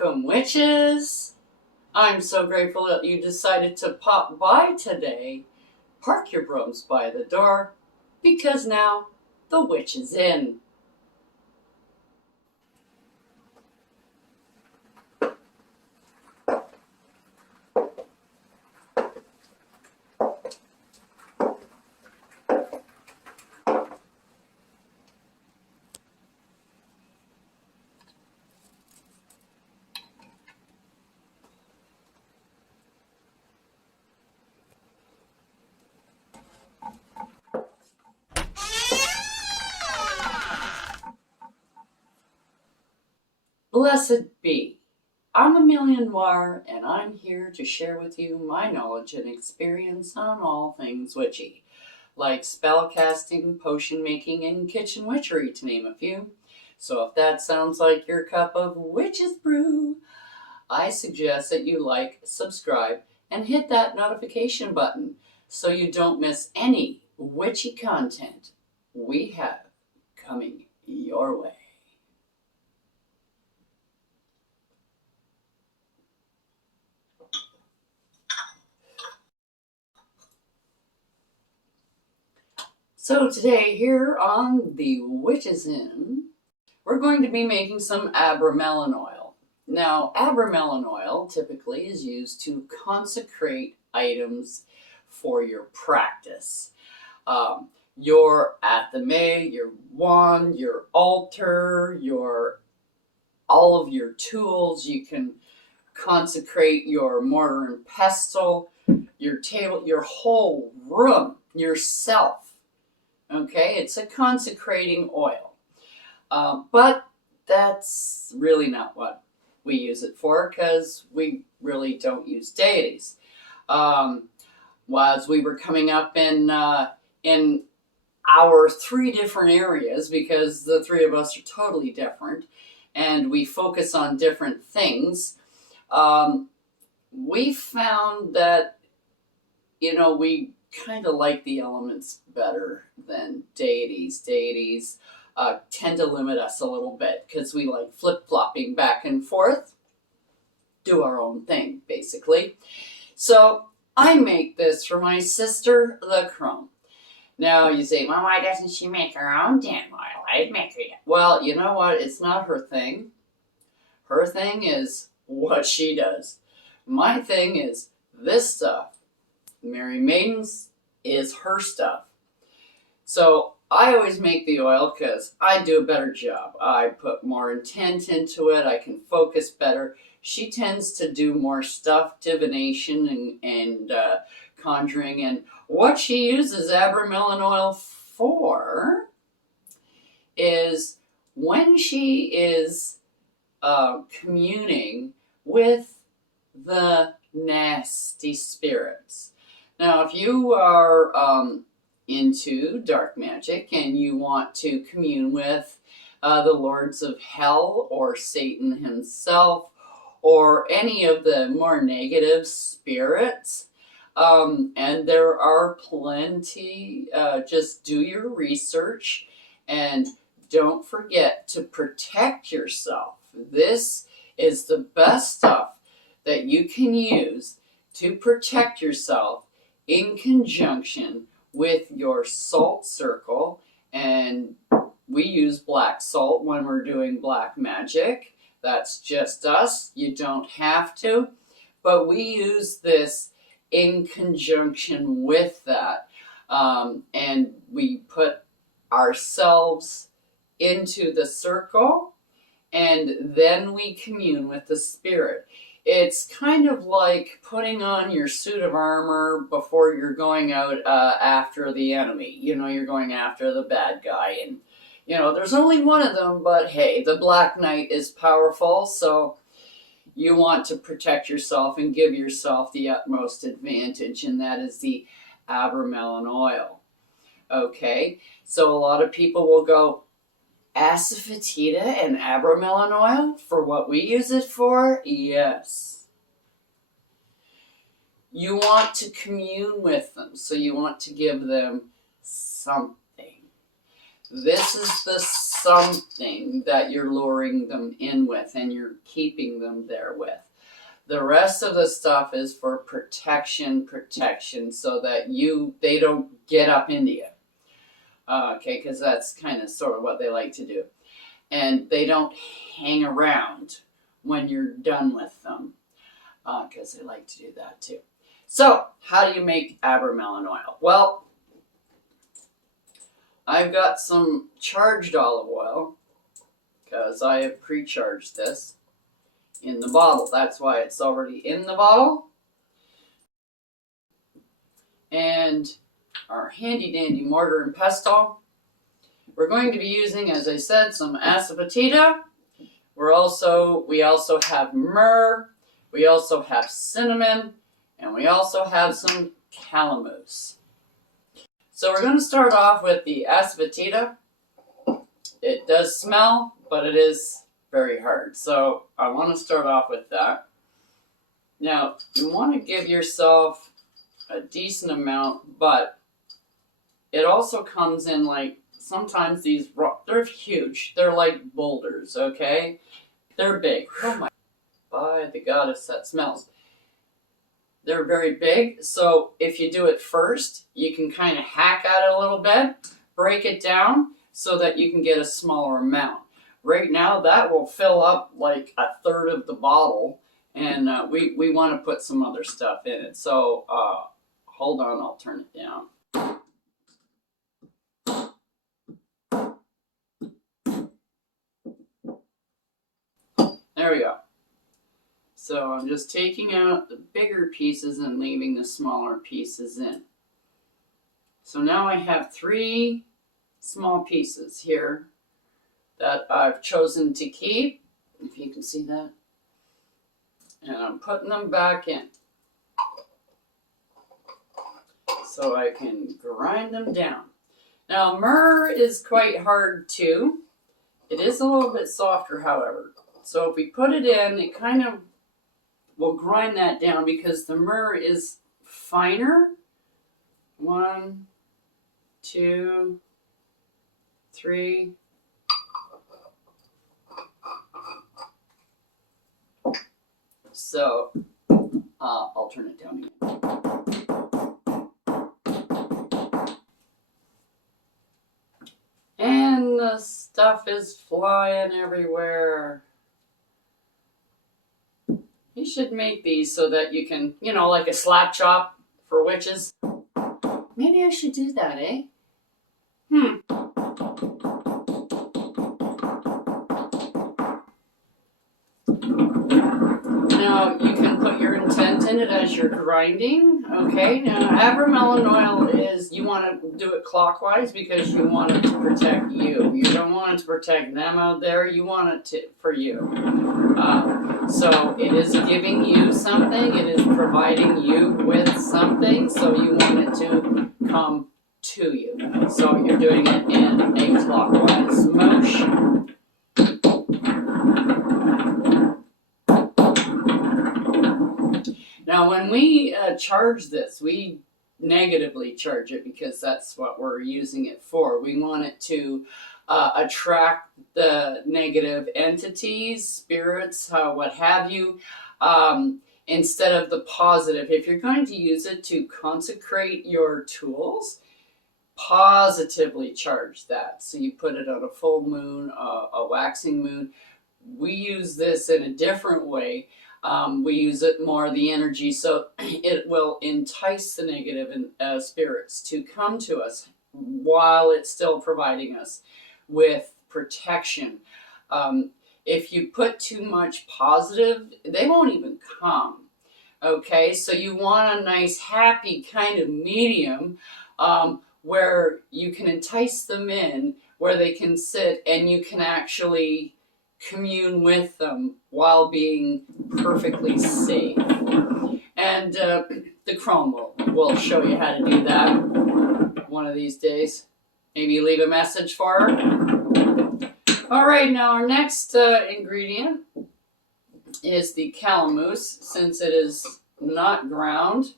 Welcome, witches! I'm so grateful that you decided to pop by today. Park your brooms by the door, because now the witch is in. Blessed be. I'm Abramelin Oil, and I'm here to share with you my knowledge and experience on all things witchy, like spellcasting, potion making, and kitchen witchery, to name a few. So if that sounds like your cup of witch's brew, I suggest that you like, subscribe, and hit that notification button so you don't miss any witchy content we have coming your way. So today here on the Witches Inn, we're going to be making some Abramelin oil. Now, Abramelin oil typically is used to consecrate items for your practice. Your athame, your wand, your altar, all of your tools. You can consecrate your mortar and pestle, your table, your whole room, yourself. Okay, it's a consecrating oil. But that's really not what we use it for, because we really don't use deities. As we were coming up in our three different areas, because the three of us are totally different, and we focus on different things, we found that, we kind of like the elements better than deities. Deities tend to limit us a little bit because we like flip-flopping back and forth, do our own thing, basically. So I make this for my sister, the Crone. Now you say, well, why doesn't she make her own damn oil? I'd make her. Well, you know what? It's not her thing. Her thing is what she does. My thing is this stuff. Mary Maiden's is her stuff. So I always make the oil because I do a better job. I put more intent into it. I can focus better. She tends to do more stuff, divination and conjuring. And what she uses Abramelin oil for is when she is communing with the nasty spirits. Now, if you are into dark magic and you want to commune with the lords of hell or Satan himself or any of the more negative spirits, and there are plenty, just do your research and don't forget to protect yourself. This is the best stuff that you can use to protect yourself in conjunction with your salt circle. And we use black salt when we're doing black magic. That's just us. You don't have to. But we use this in conjunction with that. And we put ourselves into the circle, and then we commune with the spirit. It's kind of like putting on your suit of armor before you're going out after the enemy. You're going after the bad guy. And, there's only one of them, but hey, the Black Knight is powerful. So you want to protect yourself and give yourself the utmost advantage. And that is the Abramelin oil. Okay, so a lot of people will go, asafoetida and Abramelin oil for what we use it for? Yes. You want to commune with them, so you want to give them something. this is the something that you're luring them in with and you're keeping them there with. The rest of the stuff is for protection, so that they don't get up into you. Okay, because that's kind of sort of what they like to do. And they don't hang around when you're done with them, because they like to do that too. So, how do you make Abramelin oil? Well, I've got some charged olive oil, because I have pre-charged this in the bottle. That's why it's already in the bottle. And our handy dandy mortar and pestle. We're going to be using, as I said, some asafoetida. We also have myrrh. We also have cinnamon, and we also have some calamus. So we're going to start off with the asafoetida. It does smell, but it is very hard. So I want to start off with that. Now, you want to give yourself a decent amount, but it also comes in like, sometimes these, they're huge. They're like boulders, okay? They're big. Oh my, by the goddess, that smells. They're very big, so if you do it first, you can kind of hack at it a little bit, break it down so that you can get a smaller amount. Right now, that will fill up like a third of the bottle, and we want to put some other stuff in it. So hold on, I'll turn it down. There we go. So I'm just taking out the bigger pieces and leaving the smaller pieces in. So now I have 3 small pieces here that I've chosen to keep, if you can see that. And I'm putting them back in so I can grind them down. Now, myrrh is quite hard too. It is a little bit softer, however. So if we put it in, it kind of will grind that down because the myrrh is finer. 1, 2, 3. So I'll turn it down again. And the stuff is flying everywhere. You should make these so that you can, like a slap chop for witches. Maybe I should do that, eh? Now, you can put your intent in it as you're grinding, okay? Now, Abramelin oil is, you want to do it clockwise because you want it to protect you. You don't want it to protect them out there. You want it for you. So it is giving you something. It is providing you with something. So you want it to come to you. So you're doing it in a clockwise motion. Now, when we charge this, we negatively charge it because that's what we're using it for. We want it to attract the negative entities, spirits, what have you, instead of the positive. If you're going to use it to consecrate your tools, positively charge that. So you put it on a full moon, a waxing moon. We use this in a different way. We use it more, the energy, so it will entice the negative spirits to come to us while it's still providing us with protection. If you put too much positive, they won't even come. Okay, so you want a nice, happy kind of medium where you can entice them in, where they can sit and you can actually commune with them while being perfectly safe. And the Crone will show you how to do that one of these days. Maybe leave a message for her. All right, now our next ingredient is the calamus. Since it is not ground,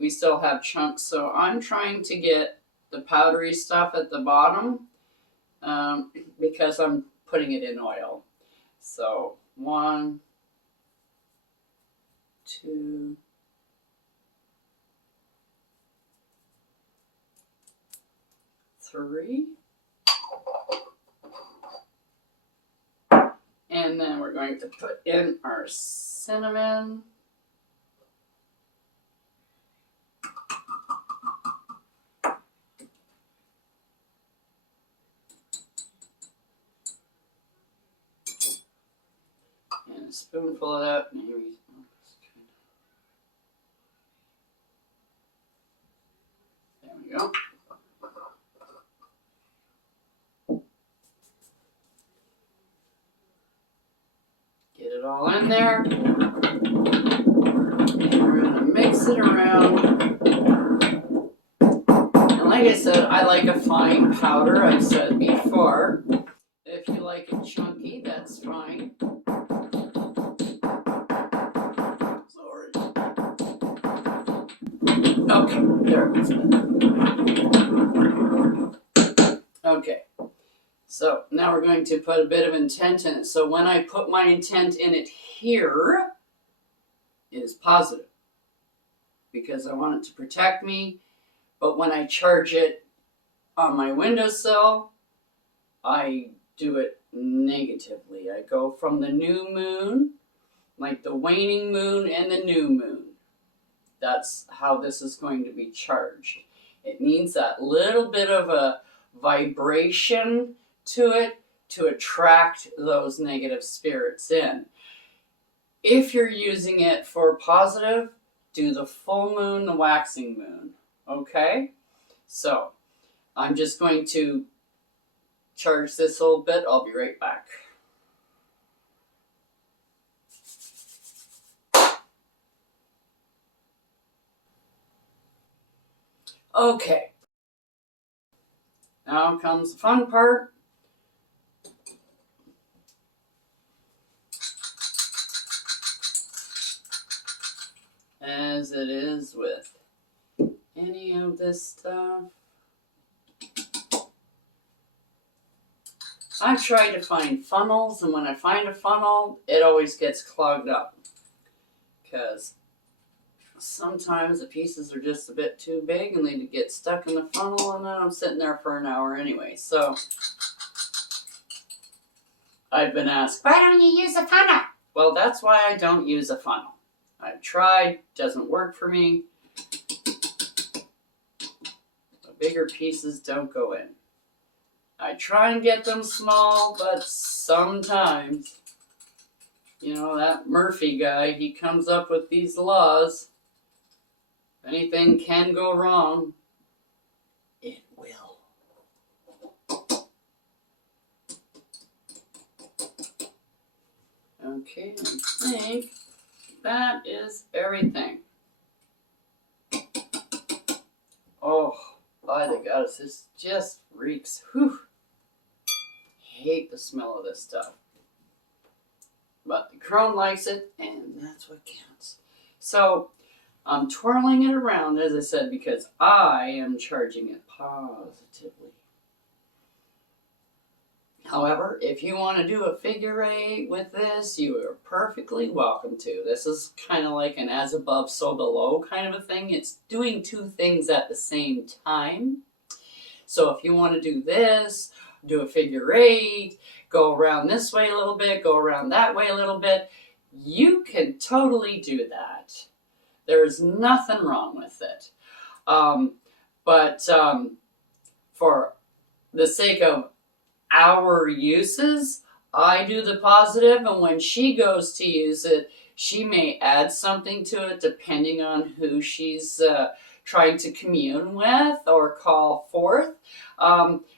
we still have chunks. So I'm trying to get the powdery stuff at the bottom because I'm putting it in oil. So 1, 2, 3. And then we're going to put in our cinnamon. And a spoonful of that. Maybe. There we go. Get it all in there. And we're going to mix it around. And like I said, I like a fine powder. I've said before. If you like it chunky, that's fine. Sorry. Okay, there it is. Okay. So now we're going to put a bit of intent in it. So when I put my intent in it here, it is positive because I want it to protect me. But when I charge it on my windowsill, I do it negatively. I go from the new moon, like the waning moon and the new moon. That's how this is going to be charged. It needs that little bit of a vibration to it to attract those negative spirits in. If you're using it for positive, do the full moon, the waxing moon. Okay? So, I'm just going to charge this a little bit. I'll be right back. Okay. Now comes the fun part. As it is with any of this stuff. I try to find funnels, and when I find a funnel, it always gets clogged up. Because sometimes the pieces are just a bit too big and they get stuck in the funnel, and then I'm sitting there for an hour anyway. So I've been asked, why don't you use a funnel? Well, that's why I don't use a funnel. I've tried, doesn't work for me. The bigger pieces don't go in. I try and get them small, but sometimes, you know, that Murphy guy, he comes up with these laws. If anything can go wrong, it will. Okay, I think that is everything. Oh, by the goddess, this just reeks. Whew. Hate the smell of this stuff. But the Crone likes it, and that's what counts. So, I'm twirling it around, as I said, because I am charging it positively. However, if you want to do a figure eight with this, you are perfectly welcome to. This is kind of like an as above, so below kind of a thing. It's doing two things at the same time. So if you want to do this, do a figure eight, go around this way a little bit, go around that way a little bit, you can totally do that. There's nothing wrong with it. But for the sake of our uses, I do the positive, and when she goes to use it, she may add something to it depending on who she's trying to commune with or call forth.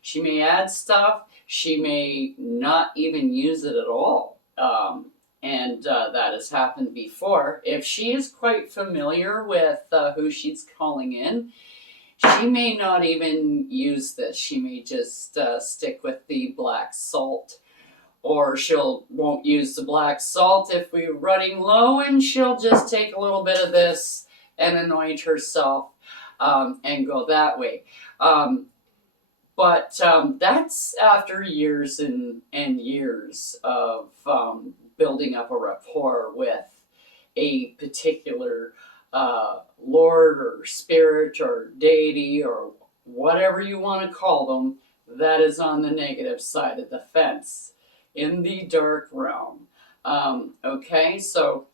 She may add stuff. She may not even use it at all. And that has happened before. If she is quite familiar with who she's calling in, she may not even use this. She may just stick with the black salt, or won't use the black salt if we're running low, and she'll just take a little bit of this and anoint herself and go that way. But that's after years and years of building up a rapport with a particular lord or spirit or deity or whatever you want to call them that is on the negative side of the fence in the dark realm. Okay, so,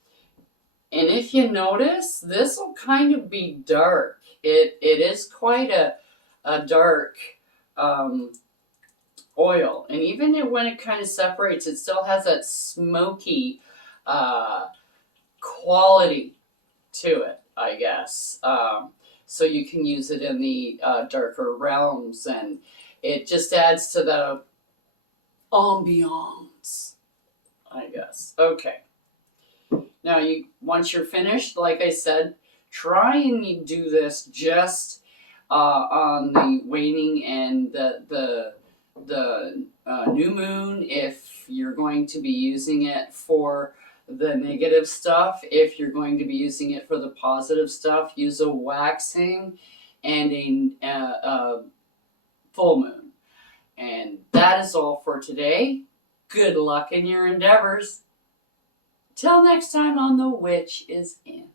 and if you notice, this will kind of be dark. It is quite a dark um, oil, and even when it kind of separates, it still has that smoky uh, quality to it, I guess. So you can use it in the darker realms, and it just adds to the ambiance, I guess. Okay. Now, once you're finished, like I said, try and do this just on the waning and the new moon. If you're going to be using it for the negative stuff, if you're going to be using it for the positive stuff, use a waxing and a full moon. And that is all for today. Good luck in your endeavors. Till next time on The Witch is In.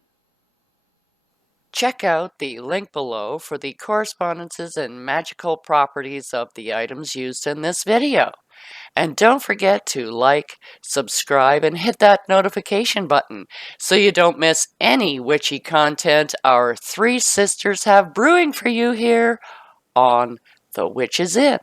Check out the link below for the correspondences and magical properties of the items used in this video. And don't forget to like, subscribe, and hit that notification button so you don't miss any witchy content our three sisters have brewing for you here on The Witch is In.